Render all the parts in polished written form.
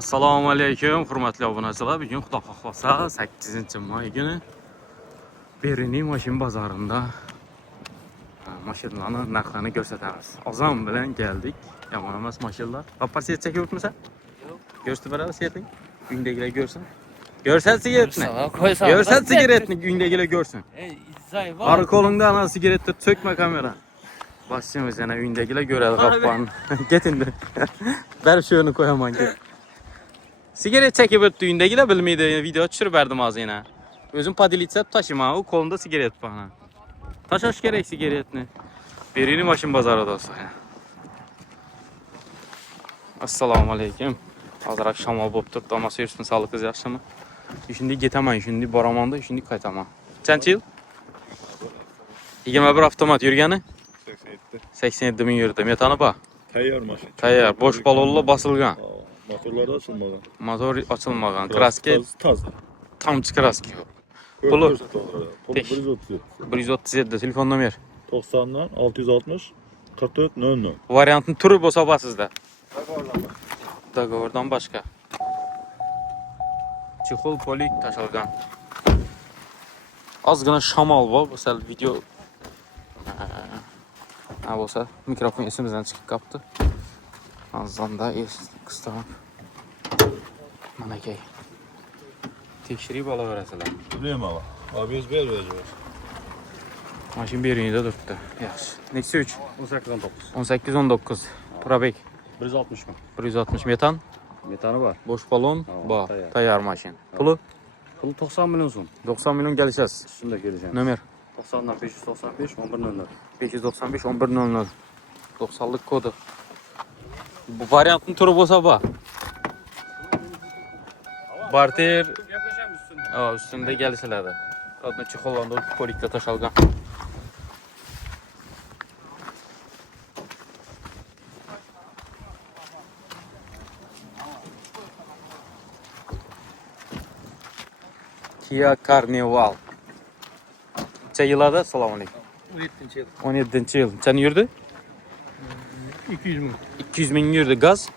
Assalomu alaykum, hurmatli obunachilar. Bugun Xudo xohlasa 8-may kuni Beruniy mashina bozorida mashinalarning narxlarini ko'rsatamiz. Ozon bilan keldik. Yomon emas mashinalar. Paparsiya chekibmisan? Yo'q. Ko'rsatib beradi seting. Uyingdagilar ko'rsin. Ko'rsat sigaretni. Ko'rsat sigaretni uyingdagilar ko'rsin. Ar qo'lingda ana sigaretni so'kma kamera. Başlayalım yana uyindagilar ko'radi qopqonni. Ket endi. Ber shuni qo'yaman ket. Sigaret çekip öttü uyindagilar bilmaydi. Video tushirib berdim az yana. O'zim podilitsa taşıma, u qo'limda sigaret bana. Tashash kerak sigaretni. Beruniy mashina bozori do'stlar. Assalomu alaykum. Hozir shamol bo'lib turibdi. Ammo yursin sog'ligingiz yaxshimi? Shunday ketaman, shunday boraman-da, shunday qaytaman. Qancha yil? 21 avtomat yurgani? 87 ming yurdi. Metani bor. Tayyor mashina. Tayyor, bosh balonlar bosilgan. Motorlarda açılmagan. Motor açılmagan. Kraska Taz. tamçı kraska yo'q. Pulu 137 telefon nomer. 90'dan 660 44 00. Variantın turi bo'lsa bor sizda. Dogovordan boshqa. Chexol polik tashalgan. Ozgina shamol bor, o'sal video bo'lsa mikrofon esimizdan chiqib qolibdi. Azanda qistab. Mana kay. Tekshirib olaverasizlar. Bilmem ama. Abi biz vereceğiz. Mashina Beruniyda turibdi. Yaxshi. Nexia 3 18-19. 18-19. Probek 160 mı? 160 metan. Metanı var. Boş balon, bor. Tayyor. Tayyor mashina. Puli Pulu 90 milyon son. 90 milyon geleceğiz. Üstünde geleceğim. Nomer 90'dan 595 11 595 1100. 90'lık kodu. Bu variantın turu bo'lsa bor. Barter Yapacağım üstünde. üstünde gelişilerde. Adını Çexolanda polikte taşalgan. Kia Carnival. Neçə yılada? Salam aleyküm. 17. yıl. 17. yıl. Sen yürüdü? 200 milyon. 200 bin yürüdü. Gaz?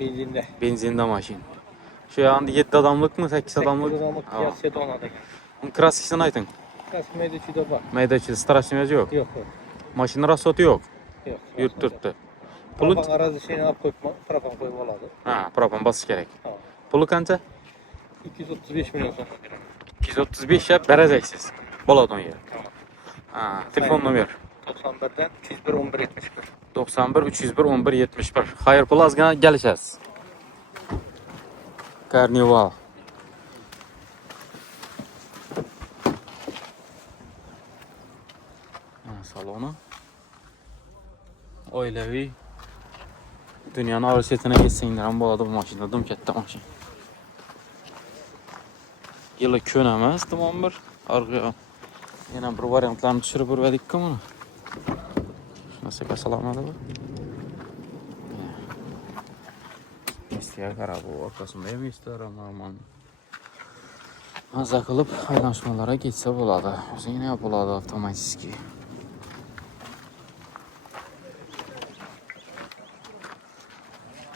Benzinde. Benzinde maşin. Şu anda 7 adamlık mı? 8 adamlık? Adamlık Aa. ya Sedona'da. Kraskisini aytın. Kas Medici'de var. Maydachi strashniyasi yo'q. Yok. Mashina rasoti yo'q. Yok. Yurib turibdi. Puli Propan arazi şeyini alıp koyup propan koyup oladı. ha, propan bosish kerak. Tamam. Puli qancha? 235 milyon son. 235 ga berasiz. Bo'ladi yer. Ha, telefon nomer 91'den 301 11 71. 91 301 11 71. Xayr, pul ozgina kelishasiz. Carnival. Salonu. Oilaviy. Dunyoni orsetine geçsinglar ham bo'ladi bu mashina. Dim katta mashina. Yili ko'n emas, tamom bir. Arqa yana bir variantlarni tushirib ko'rdik-ku buni. Shunisiga salomlar. İsteyen qarab, bu orqasında ham ister normal. Maza qilib aylanishmalarga ketsa bo'ladi. O'zingni ham bo'ladi avtomatik.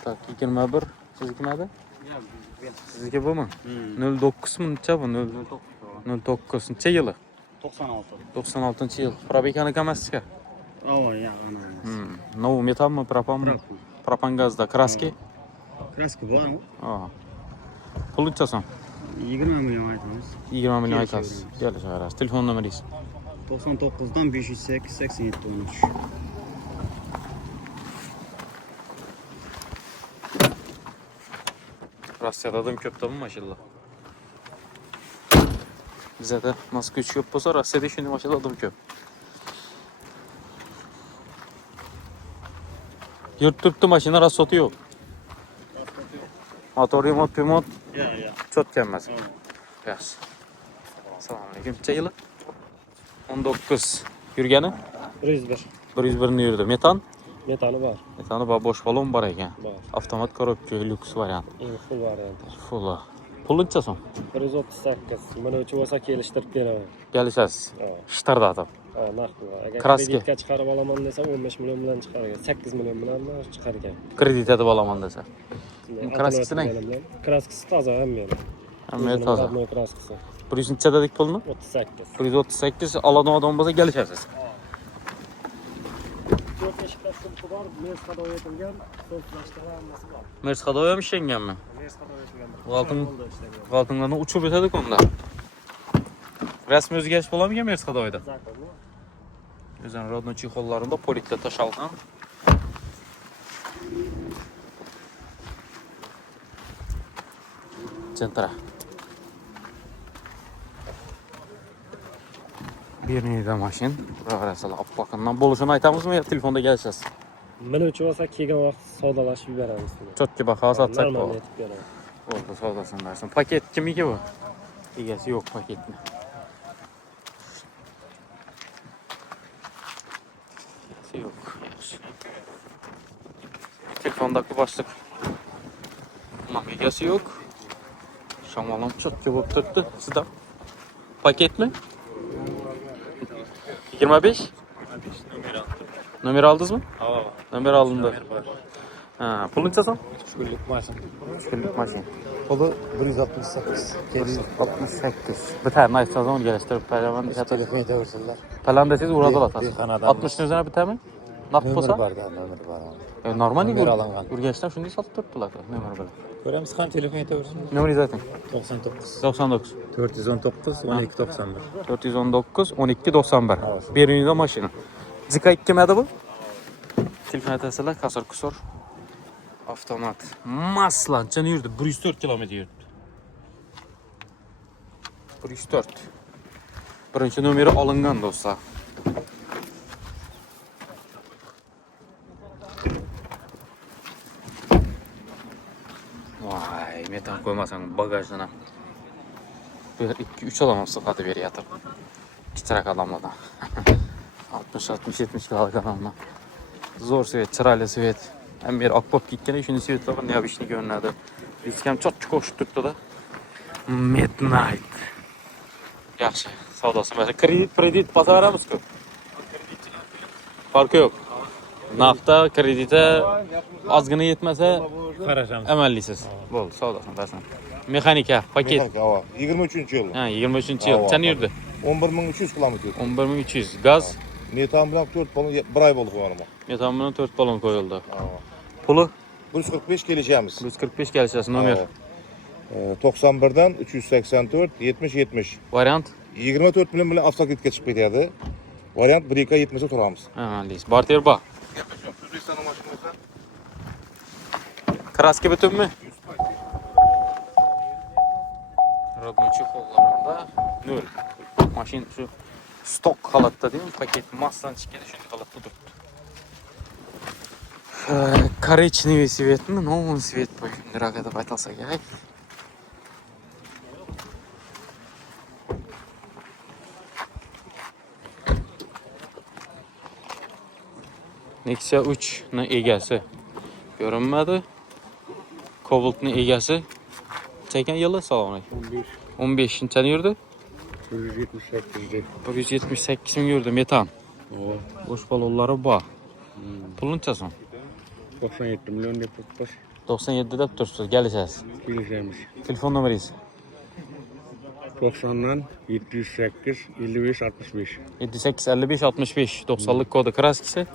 Tak, 21. Sizniki nada? Sizniki bu mu? 09 mu? Necha bu? 09. Necha yili? 96. 96 yil. Probekani kamasizga? Ava ya ana. Nov metanmi, propanmi? Propan gazda. Kraski? Kraski var mı? Aa. Pul necha so'm? 20 milyon aytamiz. 20 milyon aytasiz. Kelishasiz. Telefon nomeringiz? 99'dan 508 87 13. Rossiyada adam ko'pdami maşallah. Bizda Moskva ko'p bo'lsa, Rossiyada shunday maşallah adam ko'p. Yurib turibdi, mashina rasoti yo'q. Motor remont. Ya. Chotganmas. Yaxshi. Assalomu alaykum. Necha yili? 19. Yurgani? 101. 101 ni yurdi. Metan? Metanı var. Metani bor, bosh balon bor ekan. Var. Avtomat korobka, lyuks variant. Full variantı. Full. Pul necha so'm? 138. Mana uchi bo'lsa kelishtirib beraman. Kelishasiz. Ha. Shtarda adam. Ha, narxi bor. Agar Kraska. kreditga chiqarib olaman desa 15 milyon bilan chiqargan. 8 milyon bilan chiqargan. Kredit etib olaman desa. Kraskisi ne? Kraskisi toza hammayam. Hamma toza. Hamma kraskisi. 100 necha dedik pulni? 38. 138 aladigan odam bo'lsa kelishasiz. 4 eshiklar sulqi bor, mes qadoy etilgan, so'ltlashlar hammasi bor. Mers qadoy ham ishlanganmi? Mes qadoy etilgan. G'altinlarni uchib o'tadi-ku unda. Rasmiy o'zgarish bo'ladimi Mers qadoyda? Zakonmi? O'zini rodnoy chexollarida politda tashalgan. Centra. Bernida mashin. Qarasizlar, oppoqindan bo'lishini aytamizmi yo telefonda kelishasiz? Minuvchi bo'lsa kelgan vaqt savdolashib yuboramiz. Chotki baho sotsak Normal bo'ladi. aytib beramiz. Bo'ldi, savdosini bersin. Paket kimniki bu? Egasi yo'q paketni. Egasi yo'q. Yaxshi. Telefondagi boshliq. Bundan egasi yo'q. Shamolim chotki bo'lib turibdi. Sizda paketmi? 25? Nomer aldingizmi? Nomer alındı. Ha, pulun neçəsən? 3 günlük maşın. 3 günlük maşin. Pulu 168. 168. Biter, nice sezon geliştirip pələvan Biz telefon edebilirler. Pələn desiniz uğradı Bir atasınız. kanadam. 60'ın üzerine biter mi? Naqd Nömrü olsa? var da, nömrü var. Normal Nömrü alıngan. Ürgəçdən şunu satıp durdular. Nömrə belə. Göremiz hem telefon edebilirsiniz. Nömrə zaten. 99. 99. 419 12 91. 419 12 91. Evet. Birinci de maşını. Zika 2 mədə bu? Telefon etəsələr kasır kusur. Avtomat. Maslanca yürüdü. 104 kilometre yürüdü. 104. Birinci nömrə alıngan dostlar. Vay, metan koymasan bagajına. 1, 2, 3 adam sıfatı bir yatır. Kitirak adamla da. 60, 60, 70 kiloluk adamla. Zor svet, çıraylı svet. Hem bir akbap gitkene şunu svet var. Ne yapışını görünüyordu. Riskem çok koşup tuttu da. Midnight. Yaxşı, savdası. Mesela kredit basa veremiz ki. Farkı yok. Nafta, kredite azgını yetmese Karacağım. əməllisiz. Bol, savdasın, versin. Mexanika, paket. Mexanik, hava. 23 yıl. Ha, 23. yıl. Hava, Sen hava. yürüdü. 11.300 kilometre. 11300. Gaz. Metan bilen 4 balon, bir ay oldu var ama. Metanının 4 balon koyuldu. Hava. Pulu 145 geleceğimiz. 145 gəlişəsi nomer. 91'den 384, 70, 70. Variant. 24 milyon bile avtoket geçip gidiyordu. Variant 1-2 70'e turamız. Əməliyiz. Barter ba. Kraski bütün mü? Rodnoy çexollarında 0. Maşin şu stok halatda değil mi? Paket massan çıkıyor şimdi halatta durdu. Коричневый свет, ну новый свет дорого это айтылса керек. Nexia 3'nin egəsi görünmədi. Cobalt'ın egəsi çəkən yılı salamı. 15'in tane yürüdü. 178. 178 min yürüdü metan. O Boş balonları ba. Pulun çəsən? 97 milyon deb tutmuş. 97 dep tursunuz, gələcəksiniz. Geleceğimiz. Telefon nömrəniz? 90'dan 708 55 65. 78 55 65 90'lık kodu kraskisi.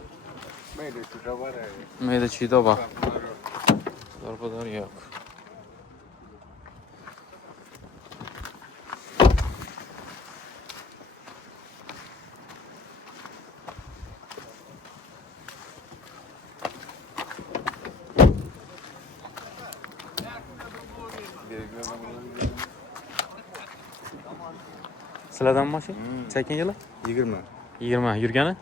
Meydeçide bak. Darbalar yok. Sıradan maşın? Çekin yılı? 20. 20. Yürgeni?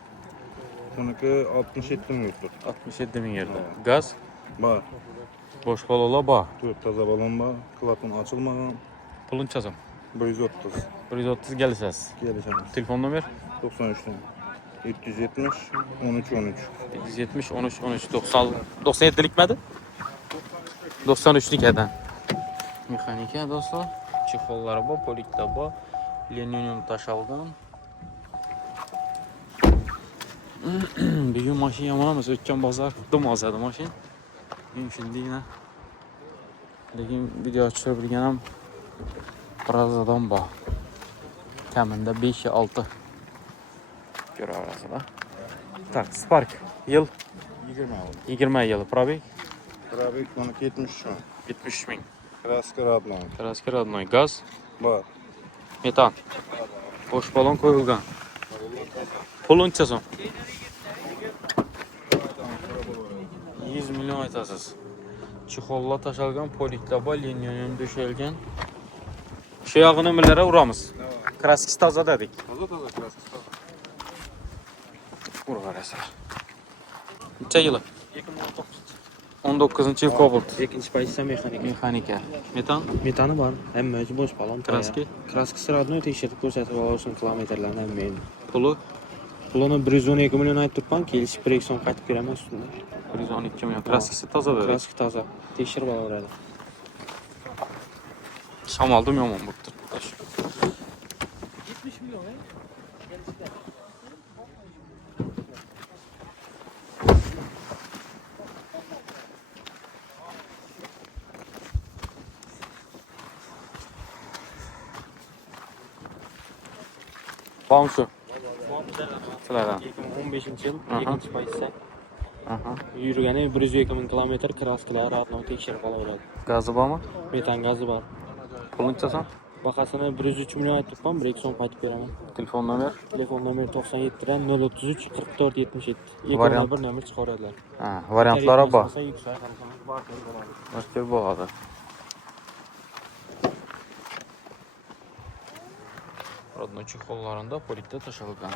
Sonraki 67 milyon yurttur. 67 bin yerde. Gaz? Var. Boş balola ba. 4 taza balon var. Klapın açılmadan. Pulun çasam. 130. 130 gəlişəsiz. Geleceğimiz. Telefon nömər? 93'ten. 770, 13, 13. 770 13 13 90 97'lik mədir? 93'lik ədən. Mexanika dostlar. Çexolları bu, polikdə bu. Linoleum daşaldan. Bir gün maşın yamanamaz. Ötken bazar dım azadı maşın. Bugün şimdi yine Lekin video tushirib bilgan ham biroz odam bor. Kamida 5-6 ko'raverasizlar. Tak, Spark yil 20 yil, probeg Probek bana 70 şu. 70 ming. Kraska Radlan. Kraska родной, gaz, Var. metan. Boş balon qo'yilgan. Pul uncha so'm? 100 million aytasiz. Chexollar tashalgan, poliklar bor, liniyalar döşelgan. Shu yog'i nimalarga uramiz? Kraskasi toza dedik. Taza kraska. Uraverasizlar. Necha yili? 19-yil Cobalt. Ikkinchi pozitsiya mexanika. Mexanika. Metan, Metani bor, hamma o'zi bo'sh balon. kraski, Kraskasi radnoy tekshirib ko'rsatib olishim kilometrlarni men. puli Pulini 112 million aytib turibman, kelishib 1 so'm qaytib beraman ustida. 112 million. Kraskasi toza dedik. Kraski toza. Tekshirib olaveradi. Shamoldim yomon bo'pti. 70 million. Bounce. Sizlardan. 2015-yil Aha. ikkinchi pozitsiya. Aha. Yurgani 102 ming kilometr, kraskalar radnoy tekshirib olaveradi. Gazi bormi? Metan gazi bor. Puluncha so'm? Bahasini 103 million aytib turibman, 1 so'm qaytib beraman. Telefon nomer? Telefon nomeri 97 033 44 77. Variant. Bir nomer chiqaradilar. Ha, variantlari bor. Yuksak qilsangiz barchasi bo'ladi. Marker bo'ladi. Родной чехолlarında polikda tashalgan.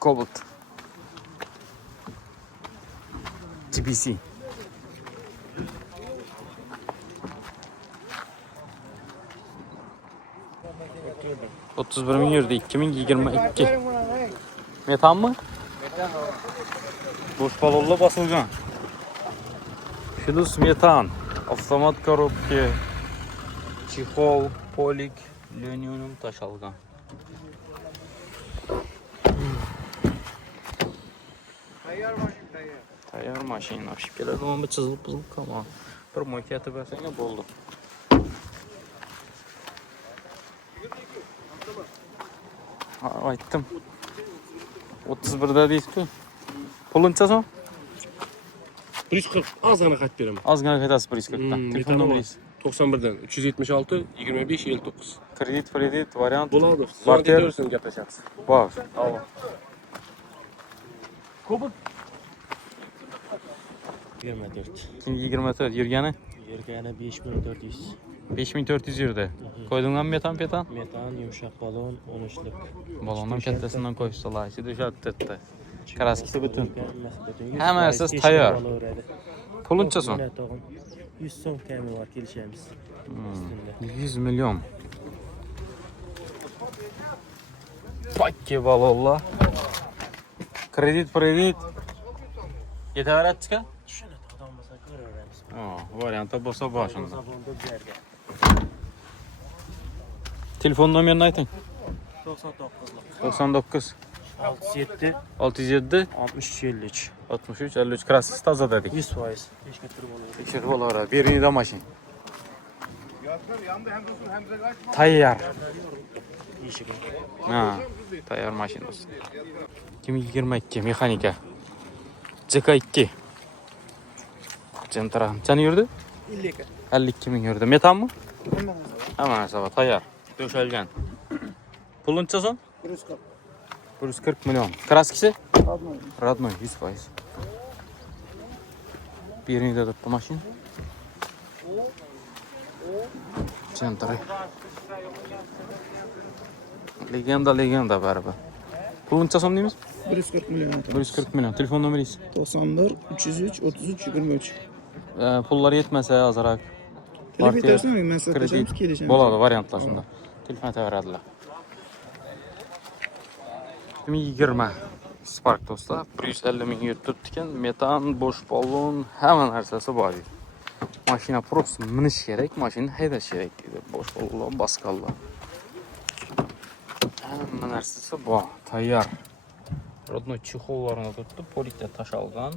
Cobalt. TBC. ...31 bin yurdu, 2022. Metan mı? Boş balonla basılgan. Filus metan. Avtomat korobka. Чехол, polik, linoleum tashalgan. Tayyor mashina. Shipkalar nima chizilib qolgan. Bir mo'ka atib bersang bo'ldi. Ha, aytdim. 31da deysiz-ku. Puluncha so'm? 140 azgina qaytib beraman. Ozgina qaytasiz 140dan. Telefon nomeringiz? 91dan 376 25 59. Kredit, variant. Bo'ladi. Barter. Barter gaplashamiz. Bor. Kubok 24. 24 yurgani Yurgani 5400. 5400 yurdi. Qo'ydingmi metan? Metan, yumshoq balon, 13lik. Balondan kattasidan qo'yishsalar, ichida o'shatdi. Kraskasi butun. Hammasi Hammasi tayyor. Puluncha so'm? 100 so'm kami bor, kelishamiz. 100 million. Pakki balonlar. Kredit. Yetaveradi-ku? Shuni odam bo'lsa ko'raveramiz. Variantda bo'lsa boshында. Zavonda bergan. Telefon nomerini ayting. 99lik. 99 67 607 63 53. 63 53 kraskasi toza dedik. 100%. Keşke turib olaveradi. Tekshirib olaveradi. Berinida mashina. Tayyor. Eshigi. Ha, tayyor mashina do'st. 2022 mexanika. JK2. Centra. Qancha yurdi? 52. 52 ming yurdi. Metanmi? Hamma narsa bor, tayyor. To'shalgan. Puluncha so'm? 140 million. Kraskasi? Родной 100%. Berinida turibdi mashina. Centra. Legenda baribir. Puluncha so'm deymiz? 140 milyon. 140 million. Telefon nomeringiz? 91 303 33 23. Pullar yetmasa azroq. Telefon etarsam men size taşımışım kelişim. Bo'ladi, variantlar shunda. Telefon aytaveradilar. 2020 Spark do'stlar, 150 ming yurib turibdi ekan, metan, bo'sh balon, hamma narsasi bor. Mashina prosta minish kerak, mashina haydash kerak deydi. Bo'sh balon, baskallar. Hamma narsasi bor, tayyor. Родной чехолларына tuttu. Polikte taş algan.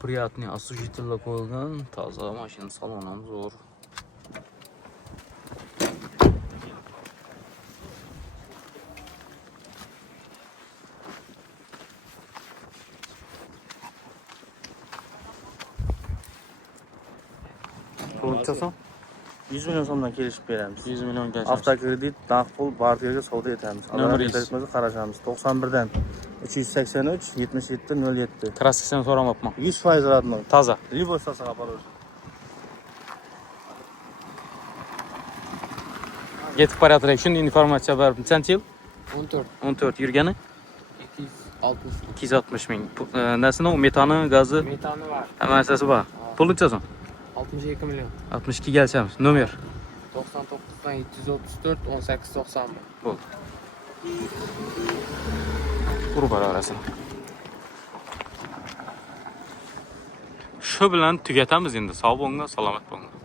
Приятный осушитель koyulgan. Taza maşının salonun zor. Pulçasan 100 milyon so'mdan kelishib beramiz. 100 milyon gelsin. Avtokredit, naqd pul, barterga savdo etamiz. Nomeringiz? Alohida qarashamiz. 91 dan 383 77 07. Kraskasini so'ramapman. 100% radno. Taza. Libo sasa aparaver. Yetib barayotir. Shunday informatsiya berdim. Qancha yil? 14. 14 yurgani 260. 260 ming. Nasini, metani, gazi, Metanı var. hammasi bor. Pul nechaso'm? 62 milyon. 62 gelsemiz. Nomer. 99'dan 734 1891. Bo'ldi. Urib baraverasizlar. Shu bilan tugatamiz endi. Sog' bo'linglar, salomat bo'linglar.